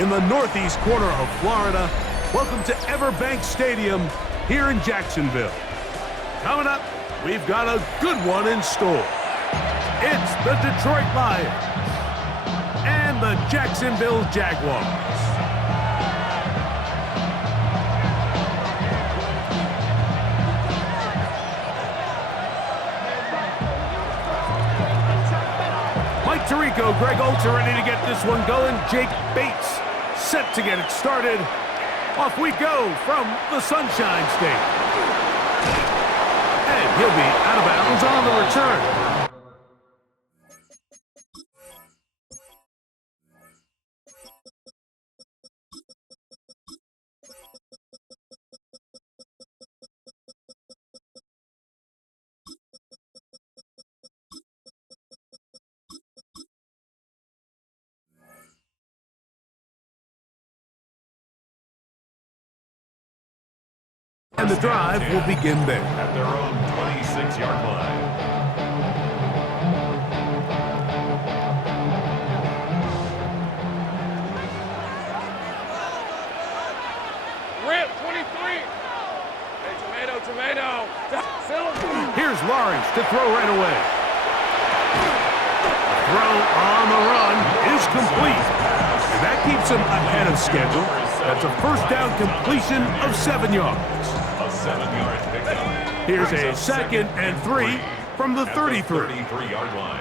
in the northeast corner of Florida. Welcome to Everbank Stadium here in Jacksonville. Coming up, we've got a good one in store. It's the Detroit Lions and the Jacksonville Jaguars. Mike Tirico, Greg Oltz are ready to get this one going. Jake Bates set to get it started. Off we go from the Sunshine State. And he'll be out of bounds on the return. And the drive will begin there. At their own 26-yard line. Rip, 23. Hey, tomato. Here's Lawrence to throw right away. Throw on the run is complete. And that keeps him ahead of schedule. That's a first down completion of 7 yards. A 7-yard pickup. Here's a 2nd and 3 from the 33. 33-yard line.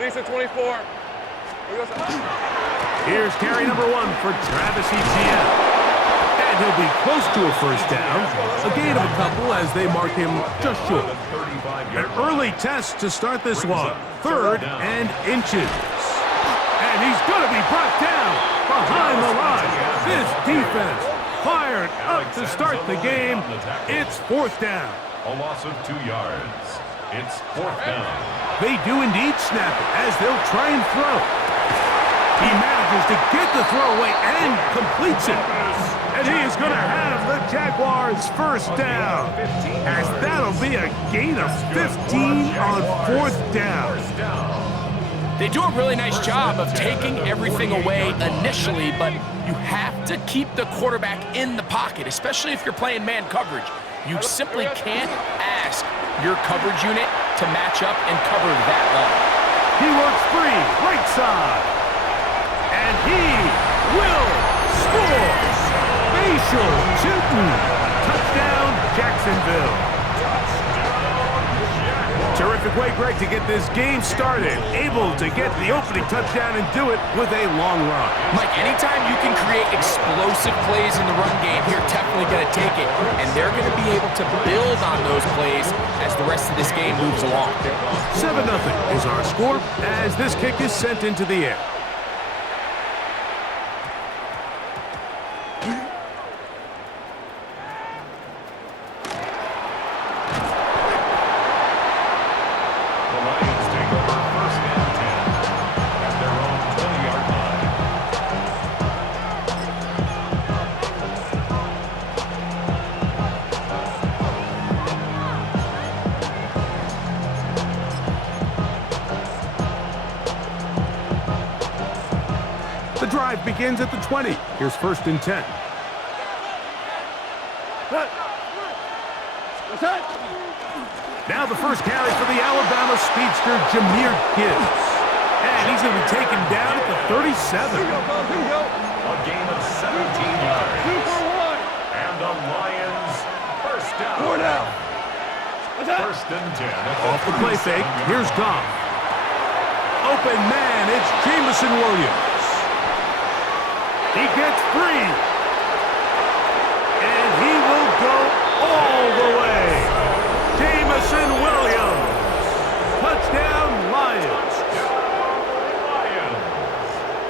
Lisa, 24. Here's carry number 1 for Travis Etienne. And he'll be close to a first down. A gain of a couple as they mark him just short. An early test to start this one. 3rd and inches. And he's going to be brought down behind the line. This defense fired up to start the game. It's 4th down. A loss of 2 yards. It's 4th down. They do indeed snap it as they'll try and throw. He manages to get the throw away and completes it. And he is going to have the Jaguars first down. As that'll be a gain of 15 on 4th down. They do a really nice job of taking everything away initially, but you have to keep the quarterback in the pocket, especially if you're playing man coverage. You simply can't ask your coverage unit to match up and cover that well. He works free, right side. And he will score. Facial Chilton. Touchdown, Jacksonville. Terrific way, Greg, to get this game started. Able to get the opening touchdown and do it with a long run. Mike, anytime you can create explosive plays in the run game, you're definitely going to take it. And they're going to be able to build on those plays as the rest of this game moves along. 7-0 is our score as this kick is sent into the air. The drive begins at the 20. Here's 1st and 10. Now the first carry for the Alabama speedster, Jahmyr Gibbs. And he's going to be taken down at the 37. A gain of 17 yards. 2 for 1. And the Lions first down. 4 down. 1st and 10. Off the play fake, here's Goff. Open man, it's Jameson Williams. He gets free. And he will go all the way. Jameson Williams. Touchdown, Lions.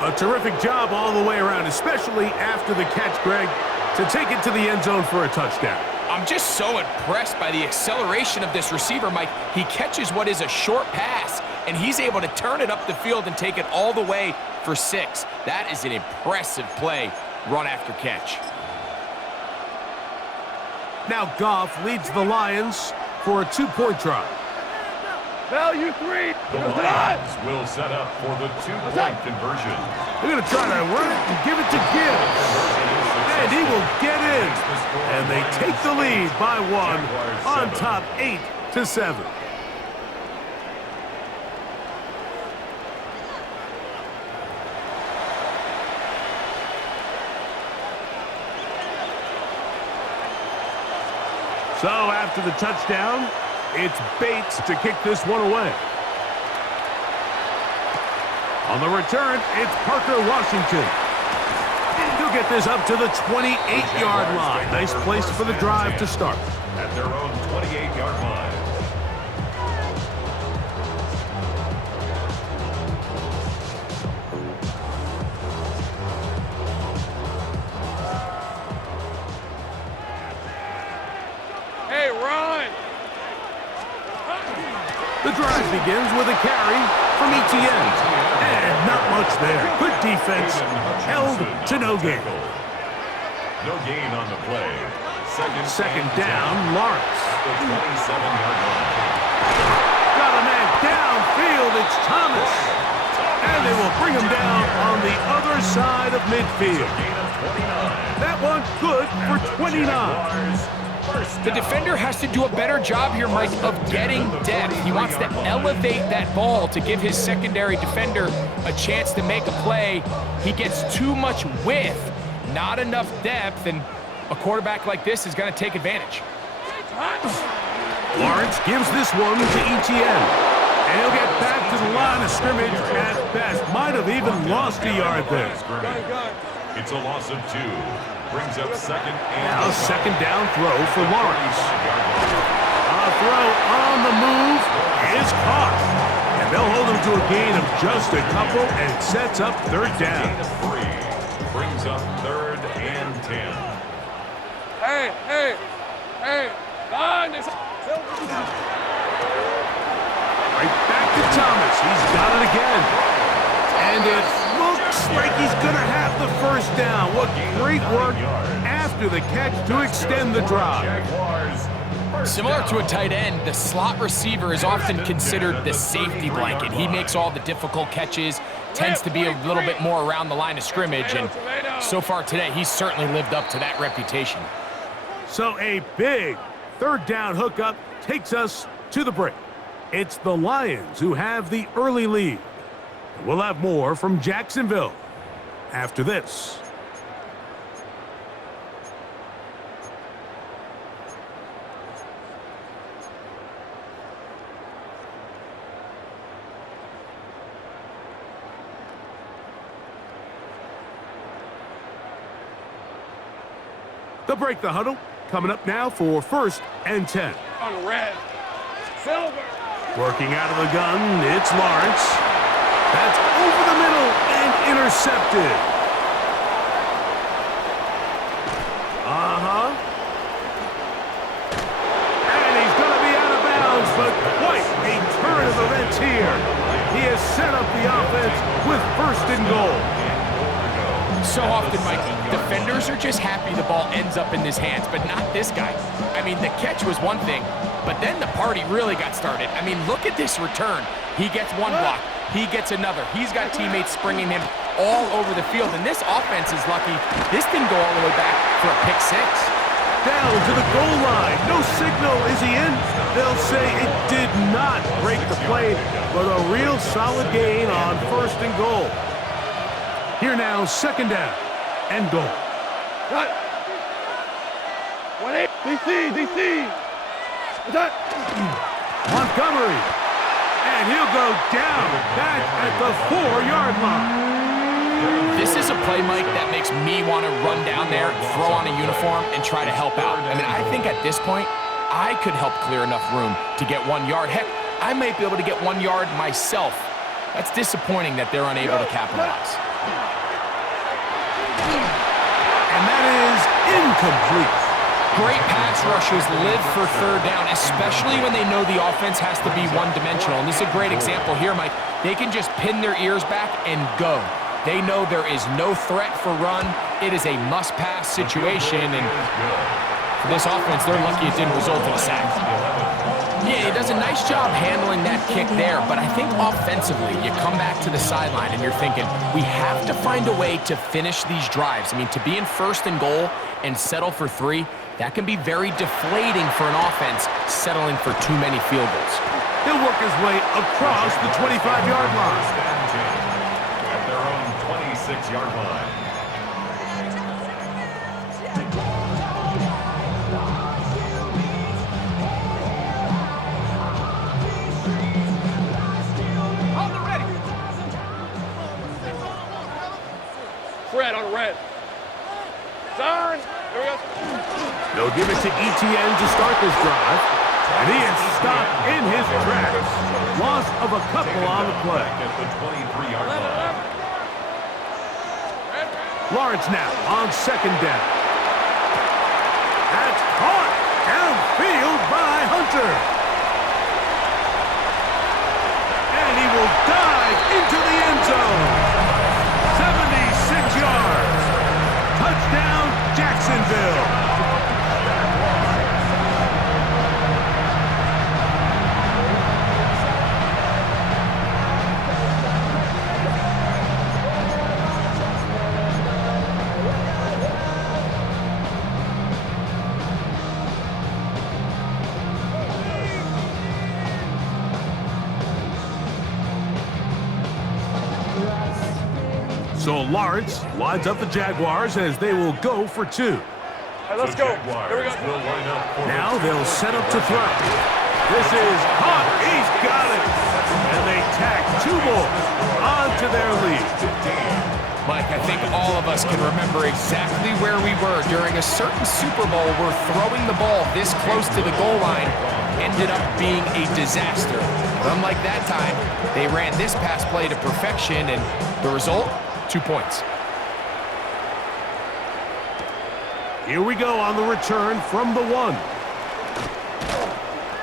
A terrific job all the way around, especially after the catch, Greg, to take it to the end zone for a touchdown. I'm just so impressed by the acceleration of this receiver, Mike. He catches what is a short pass, and he's able to turn it up the field and take it all the way for 6. That is an impressive play, run after catch. Now Goff leads the Lions for a 2-point try. Value 3. The Lions will set up for the two-point conversion. They're going to try to run it and give it to Gibbs. And he will get in. And they take the lead by 1 on top 8-7. So after the touchdown, it's Bates to kick this one away. On the return, it's Parker Washington. He'll get this up to the 28-yard line. Nice place for the drive to start. At their own 28-yard line. Hey, run. The drive begins with a carry from Etienne. And not much there. Good defense. Held to no gain. No gain on the play. Second down, Lawrence. The 27-yard line. Got a man downfield. It's Thomas. And they will bring him down on the other side of midfield. Gain of 29. That one good for 29. The defender has to do a better job here, Mike, of getting depth. He wants to elevate that ball to give his secondary defender a chance to make a play. He gets too much width, not enough depth, and a quarterback like this is going to take advantage. Lawrence gives this one to Etienne. And he'll get back to the line of scrimmage at best. Might have even lost a yard there. It's a loss of 2. Brings up second and Now second down throw for Lawrence. A throw on the move is caught. And they'll hold him to a gain of just a couple and sets up third down. Gain of 3. Brings up third and 10. Hey. Line is... Right back to Thomas. He's got it again. And it looks like he's going to have the first down. What great work after the catch to extend the drive. Similar to a tight end, the slot receiver is often considered the safety blanket. He makes all the difficult catches, tends to be a little bit more around the line of scrimmage, and so far today, he's certainly lived up to that reputation. So a big third down hookup takes us to the break. It's the Lions who have the early lead. We'll have more from Jacksonville after this. They'll break the huddle. Coming up now for 1st and 10. On red. Silver. Working out of the gun, it's Lawrence. That's over the middle and intercepted. And he's going to be out of bounds, but quite a turn of events here. He has set up the offense with 1st and goal. So often, Mike, defenders are just happy the ball ends up in his hands, but not this guy. I mean, the catch was one thing, but then the party really got started. I mean, look at this return. He gets one block. He gets another. He's got teammates springing him all over the field, and this offense is lucky. This didn't go all the way back for a pick 6. Down to the goal line. No signal. Is he in? They'll say it did not break the play, but a real solid gain on 1st and goal. Here now, 2nd down and goal. Cut. 1-8. DC. Montgomery. And he'll go down back at the 4-yard line. This is a play, Mike, that makes me want to run down there, throw on a uniform, and try to help out. I mean, I think at this point, I could help clear enough room to get 1 yard. Heck, I might be able to get 1 yard myself. That's disappointing that they're unable to capitalize. And that is incomplete. Great pass rushers live for 3rd down, especially when they know the offense has to be one-dimensional. And this is a great example here, Mike. They can just pin their ears back and go. They know there is no threat for run. It is a must-pass situation, and for this offense, they're lucky it didn't result in a sack. Yeah, he does a nice job handling that kick there, but I think offensively, you come back to the sideline and you're thinking, we have to find a way to finish these drives. I mean, to be in first and goal and settle for 3, that can be very deflating for an offense settling for too many field goals. He'll work his way across the 25-yard line. At their own 26-yard line. Fred on the red. Turn. There we go. They'll give it to ETN to start this drive. And he is stopped in his tracks. Loss of a couple on the play. At the 23-yard line. Lawrence now on second down. That's caught downfield by Hunter. And he will dive into the end zone. 76 yards. Touchdown, Jacksonville. So Lawrence lines up the Jaguars as they will go for 2. Hey, let's go. Here we go. Now they'll set up to throw. This is caught. He's got it. And they tack 2 more onto their lead. Mike, I think all of us can remember exactly where we were during a certain Super Bowl where throwing the ball this close to the goal line ended up being a disaster. But unlike that time, they ran this pass play to perfection, and the result? 2 points. Here we go on the return from the 1.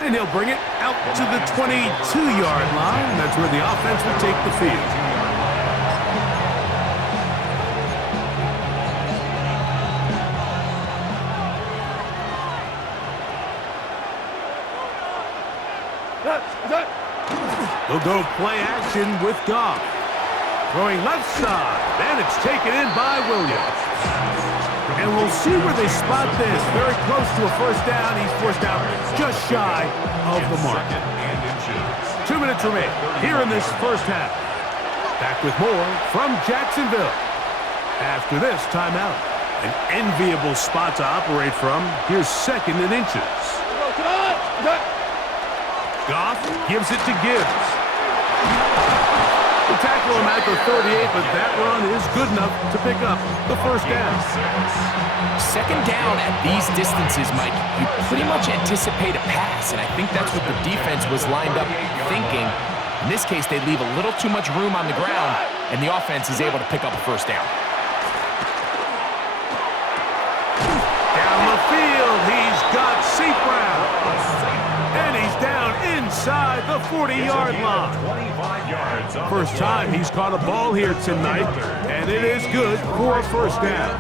And he'll bring it out to the 22-yard line. That's where the offense will take the field. He'll go play action with Goff. Throwing left side, and it's taken in by Williams. And we'll see where they spot this. Very close to a first down. He's forced out just shy of the mark. 2 minutes remain here in this first half. Back with more from Jacksonville. After this timeout, an enviable spot to operate from. Here's 2nd and inches. Goff gives it to Gibbs. The tackle him at the 38, but that run is good enough to pick up the first down. 2nd down at these distances, Mike, you pretty much anticipate a pass, and I think that's what the defense was lined up thinking. In this case, they leave a little too much room on the ground, and the offense is able to pick up a first down. Down the field, he's got St. Brown. And he's down inside the 40-yard line. First time he's caught a ball here tonight, and it is good for a first down.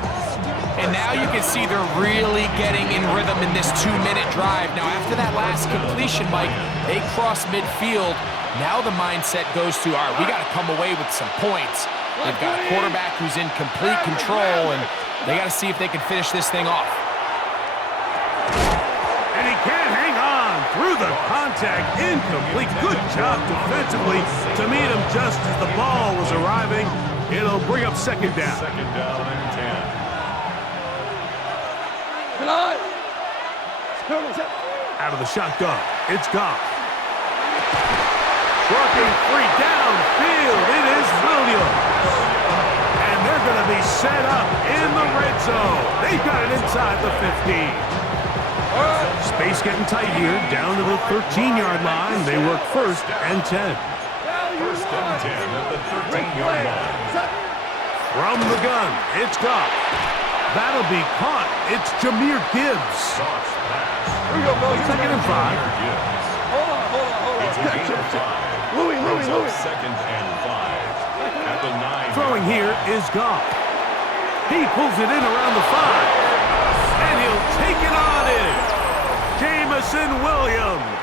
And now you can see they're really getting in rhythm in this 2-minute drive. Now, after that last completion, Mike, they cross midfield. Now the mindset goes to, all right, we got to come away with some points. They've got a quarterback who's in complete control, and they got to see if they can finish this thing off. And he can't hang on through the contact. Incomplete. Good job defensively to meet him just as the ball was arriving. It'll bring up 2nd down. 2nd down and 10. Out of the shotgun, it's Goff. Working free downfield, it is Williams. And they're going to be set up in the red zone. They've got it inside the 15. Space getting tight here, down to the 13-yard line. They work 1st and 10. 1st and 10 at the 13-yard line. From the gun, it's Goff. That'll be caught. It's Jahmyr Gibbs. Here we go, Billy. 2nd and 5. Hold on. It's a gain of 5. Louis. 2nd and 5. At the 9. Throwing here is Goff. He pulls it in around the 5. And he'll take it on in. Jamison Williams.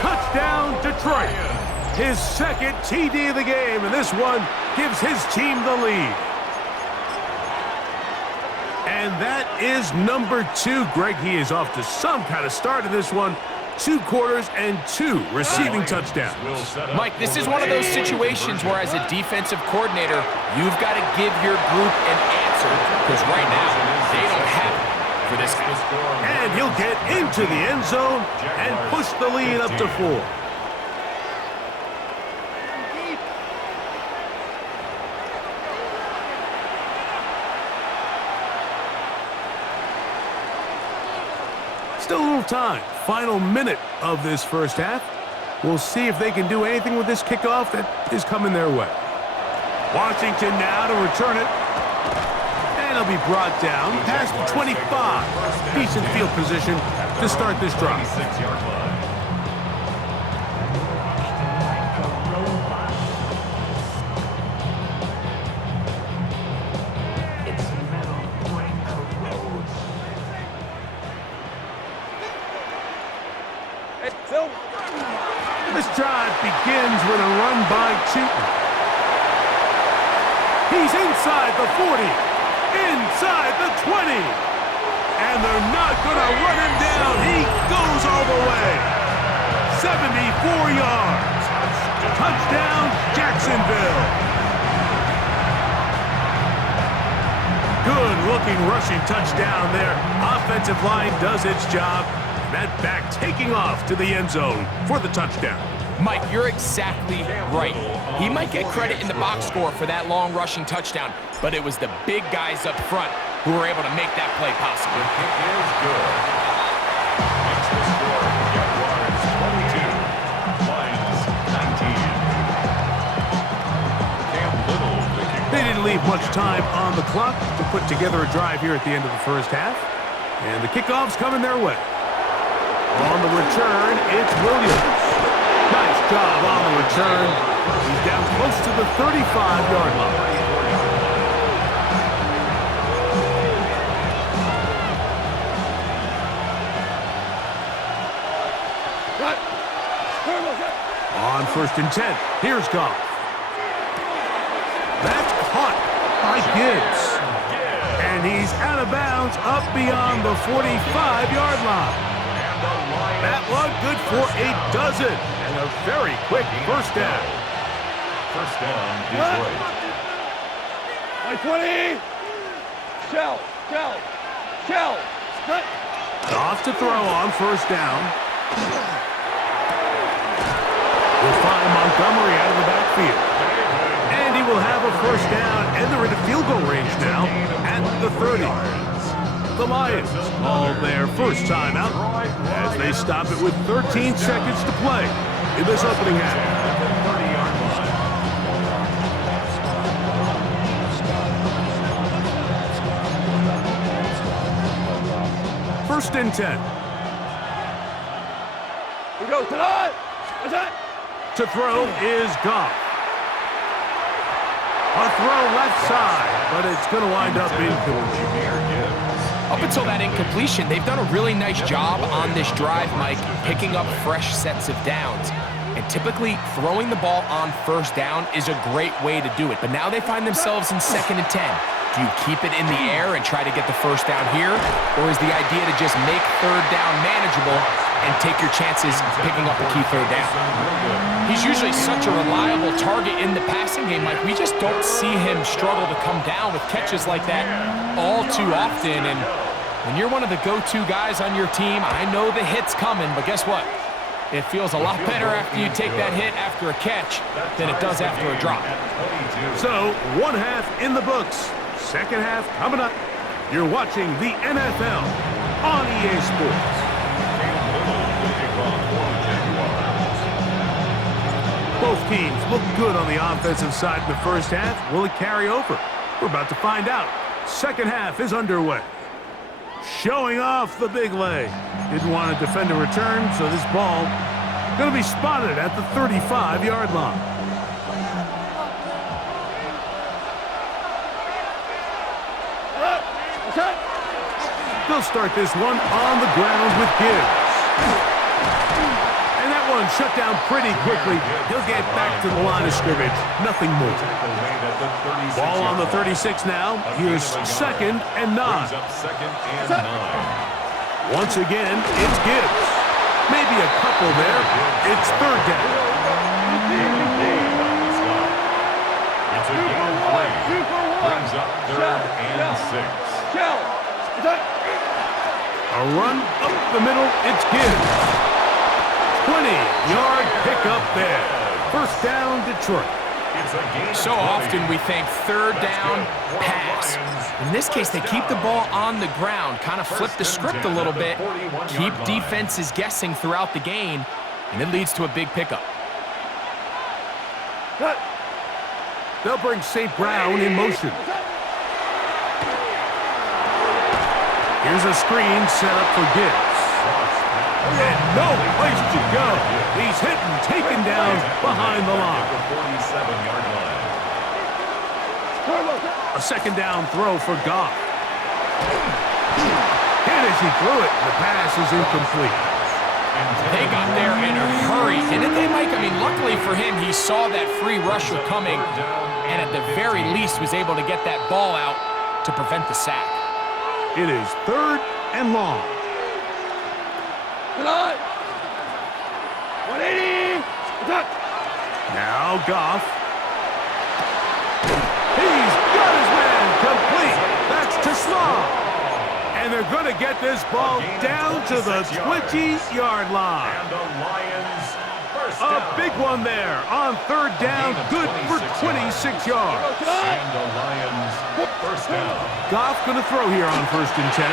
Touchdown, Detroit. His second TD of the game, and this one gives his team the lead. And that is number 2. Greg, he is off to some kind of start in this one. 2 quarters and 2 receiving touchdowns. Mike, this is one of those situations where as a defensive coordinator, you've got to give your group an answer, because right now, they don't have it for this guy. And he'll get into the end zone and push the lead up to 4. Still a little time. Final minute of this first half. We'll see if they can do anything with this kickoff that is coming their way. Washington now to return it. And it'll be brought down past the 25. Decent field position to start this drive. 26-yard line. This drive begins with a run by Chooton. He's inside the 40, inside the 20, and they're not going to run him down. He goes all the way. 74 yards. Touchdown, Jacksonville. Good-looking rushing touchdown there. Offensive line does its job. That back taking off to the end zone for the touchdown. Mike, you're exactly right. He might get credit in the box score for that long rushing touchdown, but it was the big guys up front who were able to make that play possible. The kick is good. Makes the score Jaguars 22, Lions 19. Cam Little, the kick. They didn't leave much time on the clock to put together a drive here at the end of the first half. And the kickoff's coming their way. On the return, it's Williams. Nice job on the return. He's down close to the 35-yard line. On 1st and 10, here's Goff. That's caught by Gibbs. And he's out of bounds up beyond the 45-yard line. That one good for a dozen, and a very quick first down. First down, Detroit. 20. Shell. Off to throw on 1st down. We'll find Montgomery out of the backfield. And he will have a 1st down, and they're into field goal range now at the 30. The Lions call their first time out as they stop it with 13 seconds to play in this opening half. 30-yard line. 1st and 10. We go tonight. What's that? To throw is Goff. A throw left side, but it's going to wind up incomplete. Up until that incompletion, they've done a really nice job on this drive, Mike, picking up fresh sets of downs. And typically, throwing the ball on 1st down is a great way to do it. But now they find themselves in 2nd and 10. Do you keep it in the air and try to get the 1st down here? Or is the idea to just make 3rd down manageable and take your chances picking up a key 3rd down? He's usually such a reliable target in the passing game, Mike. We just don't see him struggle to come down with catches like that all too often. And when you're one of the go-to guys on your team, I know the hit's coming, but guess what? It feels a lot better after you take that hit after a catch than it does after a drop. So, 1 half in the books. 2nd half coming up. You're watching the NFL on EA Sports. Both teams look good on the offensive side in the first half. Will it carry over? We're about to find out. 2nd half is underway. Showing off the big leg. Didn't want to defend a return, so this ball going to be spotted at the 35-yard line. They'll start this one on the ground with Gibbs. And that one shut down pretty quickly. He'll get back to the line of scrimmage. Nothing more. Ball on the 36 now. Here's 2nd and 9. Once again, it's Gibbs. Maybe a couple there. It's 3rd down. It's a game of 3. Brings up 3rd and 6. A run up the middle. It's Gibbs. 20-yard pickup there. 1st down, Detroit. So often we think 3rd down, pass. In this case, they keep the ball on the ground, kind of flip the script a little bit, keep defenses guessing throughout the game, and it leads to a big pickup. They'll bring St. Brown in motion. Here's a screen set up for Gibbs. And no place to go. He's hit and taken down behind the line. A 2nd down throw for Goff. Hit as he threw it. The pass is incomplete. They got there in a hurry, didn't they, Mike? I mean, luckily for him, he saw that free rusher coming, and at the very least was able to get that ball out to prevent the sack. It is 3rd and long. 180. Now Goff. He's got his man complete. That's to Small. And they're going to get this ball down to the 20-yard line. A big one there on 3rd down. Good for 26 yards. Goff going to throw here on 1st and 10.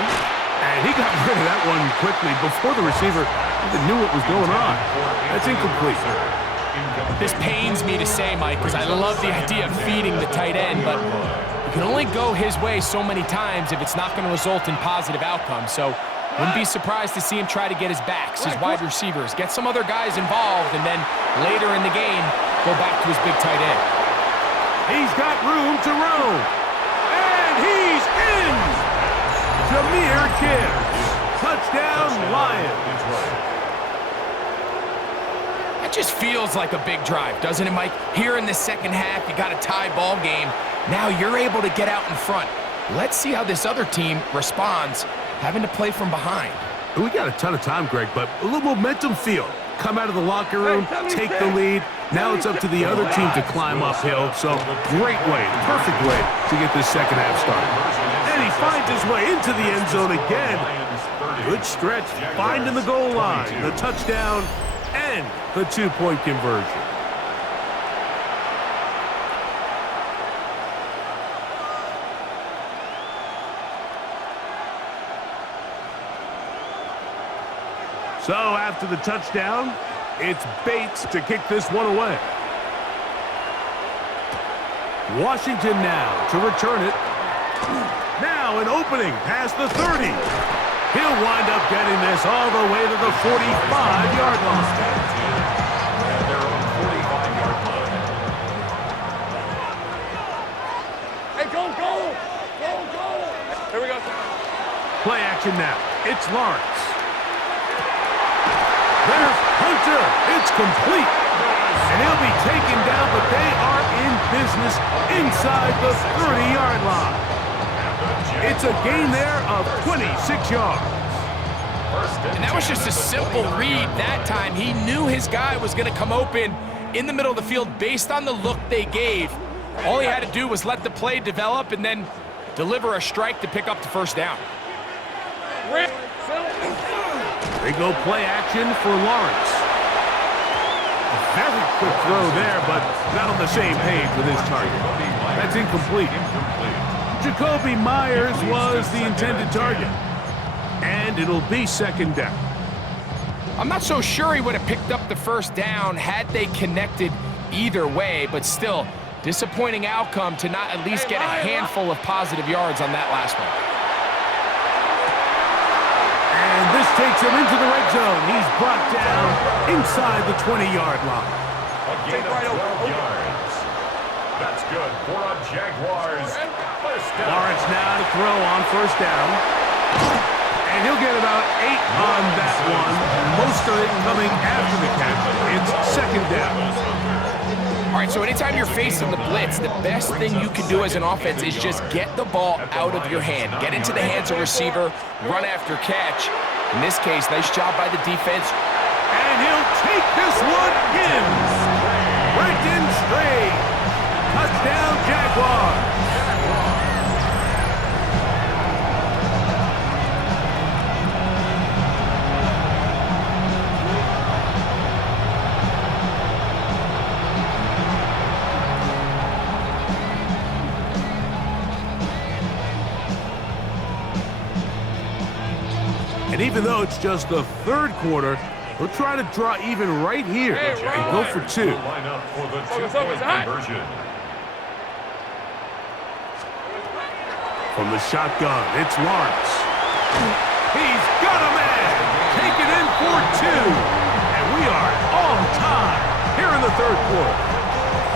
And he got rid of that one quickly before the receiver even knew what was going on. That's incomplete. This pains me to say, Mike, because I love the idea of feeding the tight end, but you can only go his way so many times if it's not going to result in positive outcomes. So wouldn't be surprised to see him try to get his backs, his wide receivers, get some other guys involved, and then later in the game, go back to his big tight end. He's got room to roam. And he's in! Jahmyr Gibbs. Touchdown, Lions. That just feels like a big drive, doesn't it, Mike? Here in the 2nd half, you got a tie ball game. Now you're able to get out in front. Let's see how this other team responds, having to play from behind. We got a ton of time, Greg, but a little momentum feel. Come out of the locker room, take the lead. Now it's up to the other team to climb uphill. So great way, perfect way to get this 2nd half started. And he finds his way into the end zone again. Good stretch, finding the goal line, the touchdown, and the 2-point conversion. So after the touchdown, it's Bates to kick this one away. Washington now to return it. Now an opening past the 30. He'll wind up getting this all the way to the 45-yard line. They're on 45-yard line. Hey, go! Here we go. Play action now. It's Lawrence. There's Hunter. It's complete. And he'll be taken down, but they are in business inside the 30-yard line. It's a gain there of 26 yards. And that was just a simple read that time. He knew his guy was going to come open in the middle of the field based on the look they gave. All he had to do was let the play develop and then deliver a strike to pick up the 1st down. They go play action for Lawrence. A very quick throw there, but not on the same page with his target. That's incomplete. Jacoby Myers was the intended target. And it'll be 2nd down. I'm not so sure he would have picked up the 1st down had they connected either way, but still, disappointing outcome to not at least get a handful of positive yards on that last one. And this takes him into the red zone. He's brought down inside the 20-yard line. A gain of 12 yards. That's good for a Jaguars 1st down. Lawrence now to throw on 1st down. And he'll get about 8 on that one, most of it coming after the catch. It's second down. All right, so anytime you're facing the blitz, the best thing you can do as an offense is just get the ball out of your hand. Get into the hands of receiver, run after catch. In this case, nice job by the defense. And he'll take this one in. Right in straight. Touchdown, Jaguars. And even though it's just the third quarter, we'll try to draw even right here and go for 2. Line up for the two-point conversion. From the shotgun, it's Lawrence. He's got a man. Taken in for 2. And we are on time here in the third quarter.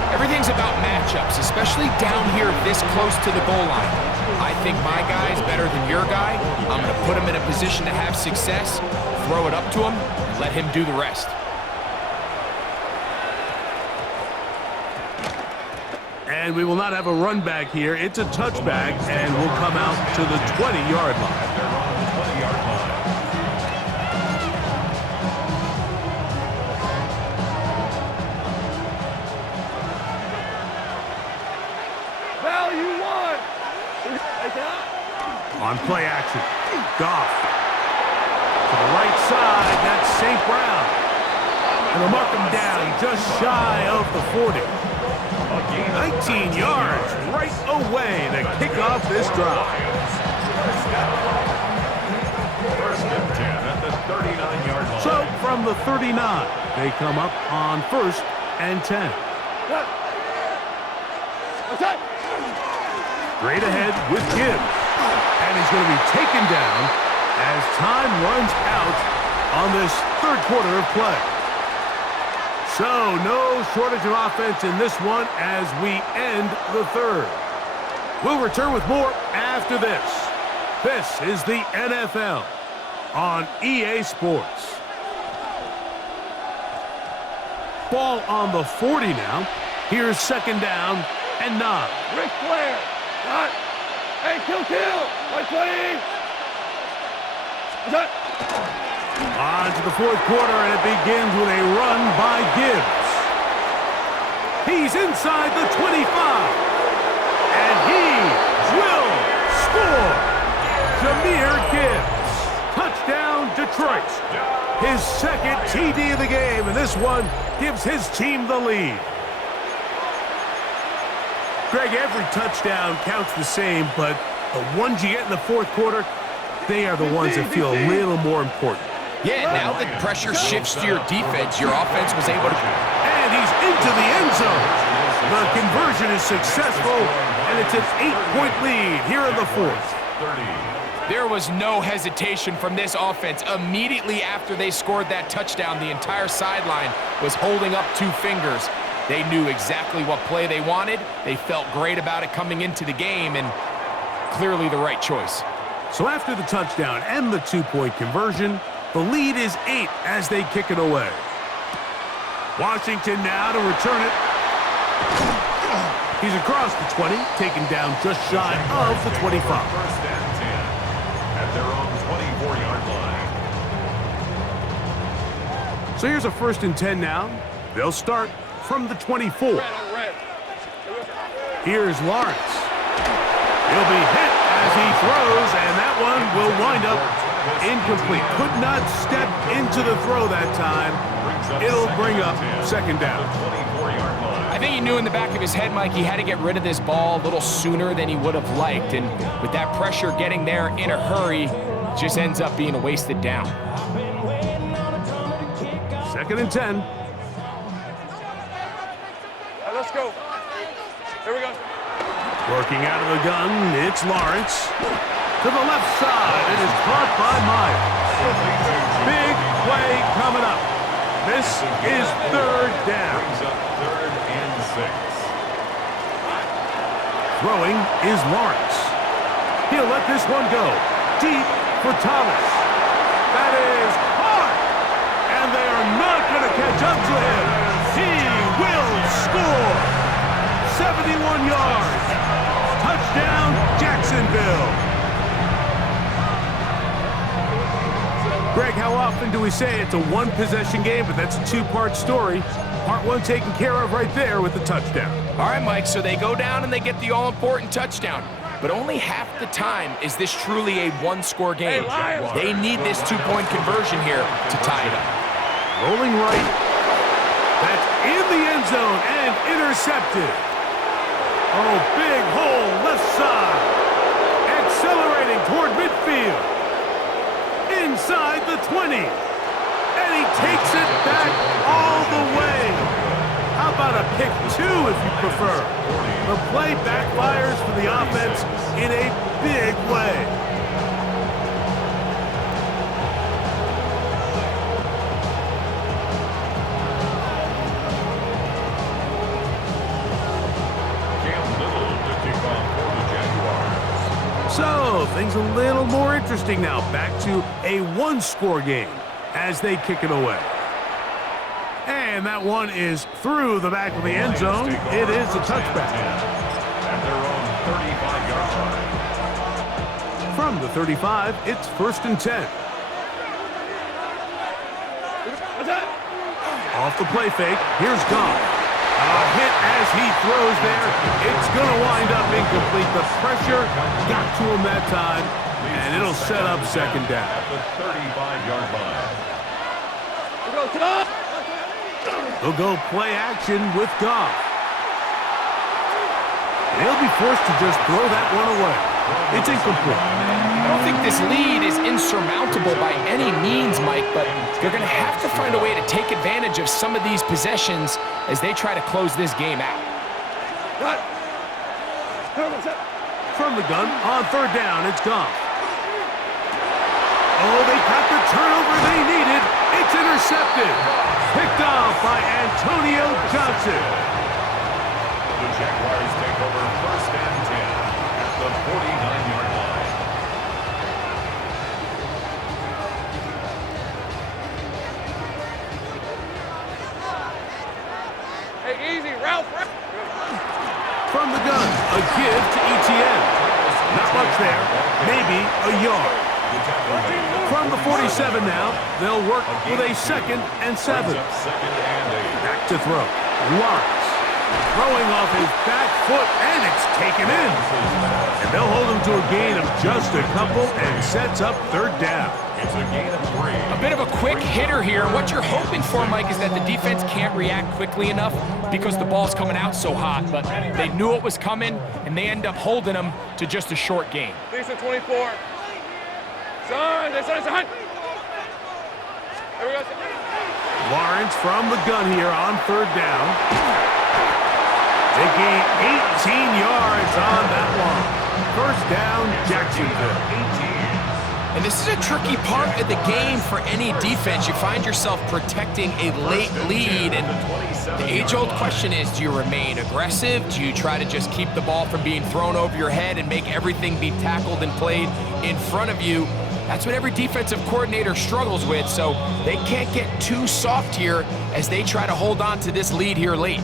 Everything's about matchups, especially down here this close to the goal line. I think my guy's better than your guy. I'm going to put him in a position to have success, throw it up to him, and let him do the rest. And we will not have a run back here. It's a touchback, and we'll come out to the 20-yard line. They're on the 20-yard line. Value one. On play action, Goff. To the right side, that's St. Brown. And they'll mark him down just shy of the 40. 19 yards right away to kick off this drive. First and 10 at the 39-yard line. So from the 39, they come up on 1st and 10. Straight ahead with Gibbs. And he's going to be taken down as time runs out on this third quarter of play. So no shortage of offense in this one as we end the third. We'll return with more after this. This is the NFL on EA Sports. Ball on the 40 now. Here's second down and 9. Ric Flair. Got. Hey, kill. 120. Got. On to the fourth quarter, and it begins with a run by Gibbs. He's inside the 25. And he will score. Jahmyr Gibbs. Touchdown, Detroit. His second TD of the game, and this one gives his team the lead. Greg, every touchdown counts the same, but the ones you get in the fourth quarter, they are the ones that feel a little more important. Yeah, now the pressure shifts to your defense. Your offense was able to... And he's into the end zone. The conversion is successful, and it's an 8-point lead here in the fourth. There was no hesitation from this offense. Immediately after they scored that touchdown, the entire sideline was holding up 2 fingers. They knew exactly what play they wanted. They felt great about it coming into the game, and clearly the right choice. So after the touchdown and the 2-point conversion, the lead is 8 as they kick it away. Washington now to return it. He's across the 20, taken down just shy of the 25. First and 10 at their own 24-yard line. So here's a 1st and 10 now. They'll start from the 24. Red on red. Here's Lawrence. He'll be hit as he throws, and that one will wind up incomplete. Could not step into the throw that time. It'll bring up second down. I think he knew in the back of his head, Mike, he had to get rid of this ball a little sooner than he would have liked. And with that pressure getting there in a hurry, it just ends up being a wasted down. 2nd and 10. Let's go. Here we go. Working out of the gun, it's Lawrence. To the left side, it is caught by Myers. Big play coming up. This is 3rd down. Third and 6. Throwing is Lawrence. He'll let this one go. deep for Thomas. That is caught. And they are not going to catch up to him. He will score. 71 yards. Touchdown, Jacksonville. Greg, how often do we say it's a one-possession game, but that's a two-part story? Part one taken care of right there with the touchdown. All right, Mike, so they go down and they get the all-important touchdown. But only half the time is this truly a one-score game. They need this two-point conversion here to tie it up. Rolling right. That's in the end zone and intercepted. Oh, big hole left side. Accelerating toward midfield. Inside the 20. And he takes it back all the way. How about a pick two if you prefer? The play backfires for the offense in a big way. So, things a little more interesting now. Back to a one-score game as they kick it away. And that one is through the back of the end zone. It is a touchback. At their own 35-yard line. From the 35, it's 1st and 10. Off the play fake, here's Goff. A hit as he throws there. It's going to wind up incomplete. The pressure got to him that time, and it'll set up second down. At the 35-yard line. They'll go play action with Goff. And he'll be forced to just throw that one away. It's incomplete. I don't think this lead is insurmountable by any means, Mike, but they're going to have to find a way to take advantage of some of these possessions as they try to close this game out. From the gun, on 3rd down, it's Goff. Oh, they got the turnover they needed. It's intercepted. Picked off by Antonio Johnson. The Jaguars take over 1st and 10 at the 49-yard line. Hey, easy, Ralph. From the gun, a give to ETN. Not much there, maybe a yard. From the 47 now, they'll work with a 2nd and 7. Back to throw. Lawrence throwing off his back foot, and it's taken in. And they'll hold him to a gain of just a couple and sets up 3rd down. It's a gain of 3. A bit of a quick hitter here. What you're hoping for, Mike, is that the defense can't react quickly enough because the ball's coming out so hot. But they knew it was coming, and they end up holding them to just a short gain. Decent 24. Son. There we go. Lawrence from the gun here on 3rd down. They gain 18 yards on that one. 1st down, Jacksonville. And this is a tricky part of the game for any defense. You find yourself protecting a late lead, and the age-old question is, do you remain aggressive? Do you try to just keep the ball from being thrown over your head and make everything be tackled and played in front of you? That's what every defensive coordinator struggles with, so they can't get too soft here as they try to hold on to this lead here late.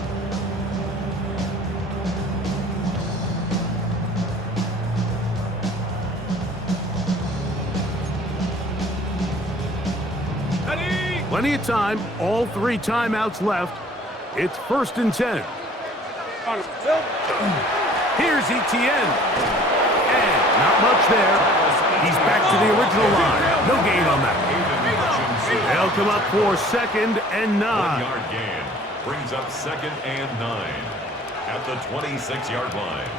Plenty of time, all 3 timeouts left. It's 1st and 10. Here's ETN. And not much there. He's back to the original line. No gain on that. They'll come up for 2nd and 9. 1-yard gain brings up 2nd and 9 at the 26-yard line.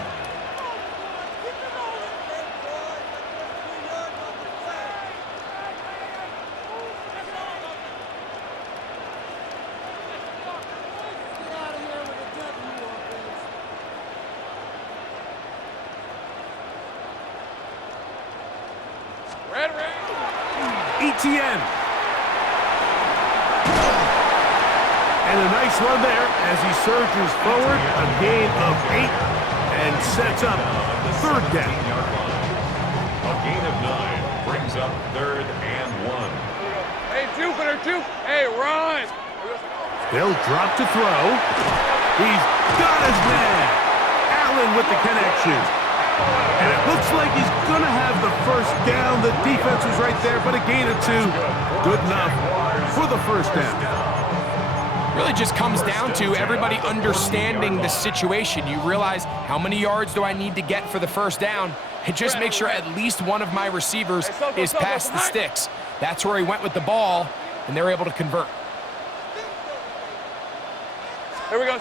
ETN. And a nice run there as he surges forward. A gain of 8 and sets up 3rd down. A gain of 9. brings up 3rd and 1. Hey, Jupiter, hey, run. He'll drop to throw. He's got his man. Allen with the connection. And it looks like he's going to have the first down. The defense was right there, but a gain of 2. Good enough for the first down. Really just comes down to everybody understanding the situation. You realize, how many yards do I need to get for the first down? And just make sure at least one of my receivers is past the sticks. That's where he went with the ball, and they're able to convert. Here we go.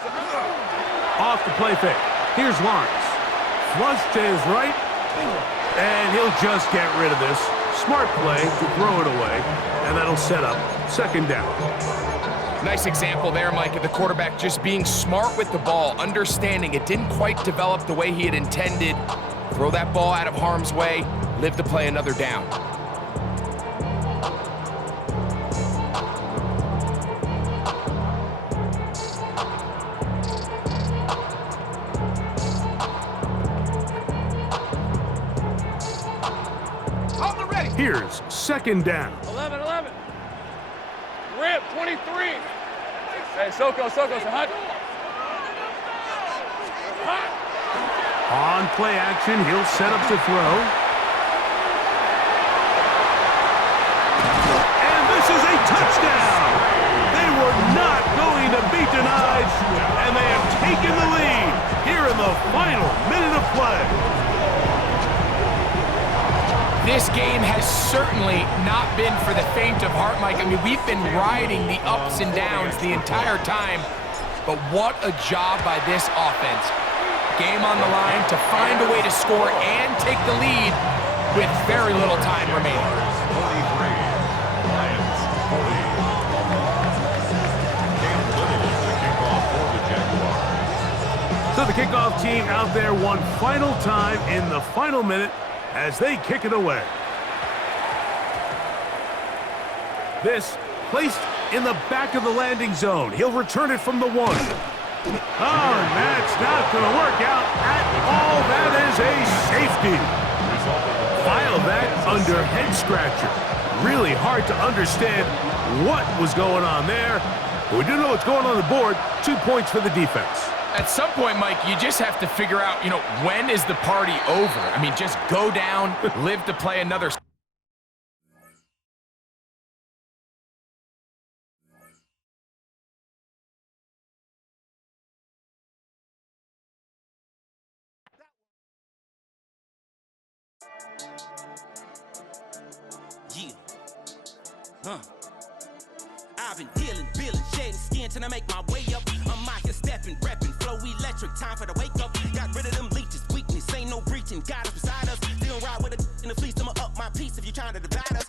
Off the play fake. Here's Lawrence. Flush to his right, and he'll just get rid of this. Smart play to throw it away, and that'll set up 2nd down. Nice example there, Mike, of the quarterback just being smart with the ball, understanding it didn't quite develop the way he had intended. Throw that ball out of harm's way, live to play another down. Here's 2nd down. 11. Rip, 23. Hey, Soko, so hot. On play action, he'll set up to throw. And this is a touchdown. They were not going to be denied, and they have taken the lead here in the final minute of play. This game has certainly not been for the faint of heart, Mike. I mean, we've been riding the ups and downs the entire time, but what a job by this offense. Game on the line to find a way to score and take the lead with very little time remaining. 43, Lions 40. Cam Little, the kickoff for the Jaguars. So the kickoff team out there one final time in the final minute as they kick it away. This placed in the back of the landing zone. He'll return it from the 1. Oh, and that's not going to work out at all. That is a safety. File that under head scratcher. Really hard to understand what was going on there. But we do know what's going on the board. 2 points for the defense. At some point, Mike, you just have to figure out, when is the party over? I mean, just go down, live to play another. Yeah. I've been dealing, shedding skin till I make my way up. I'm out here stepping, repping, flow electric, time for the wake up. Got rid of them leeches, weakness, ain't no breaching. God is beside us, still ride with a in the fleece. I'ma up my piece if you're trying to divide us.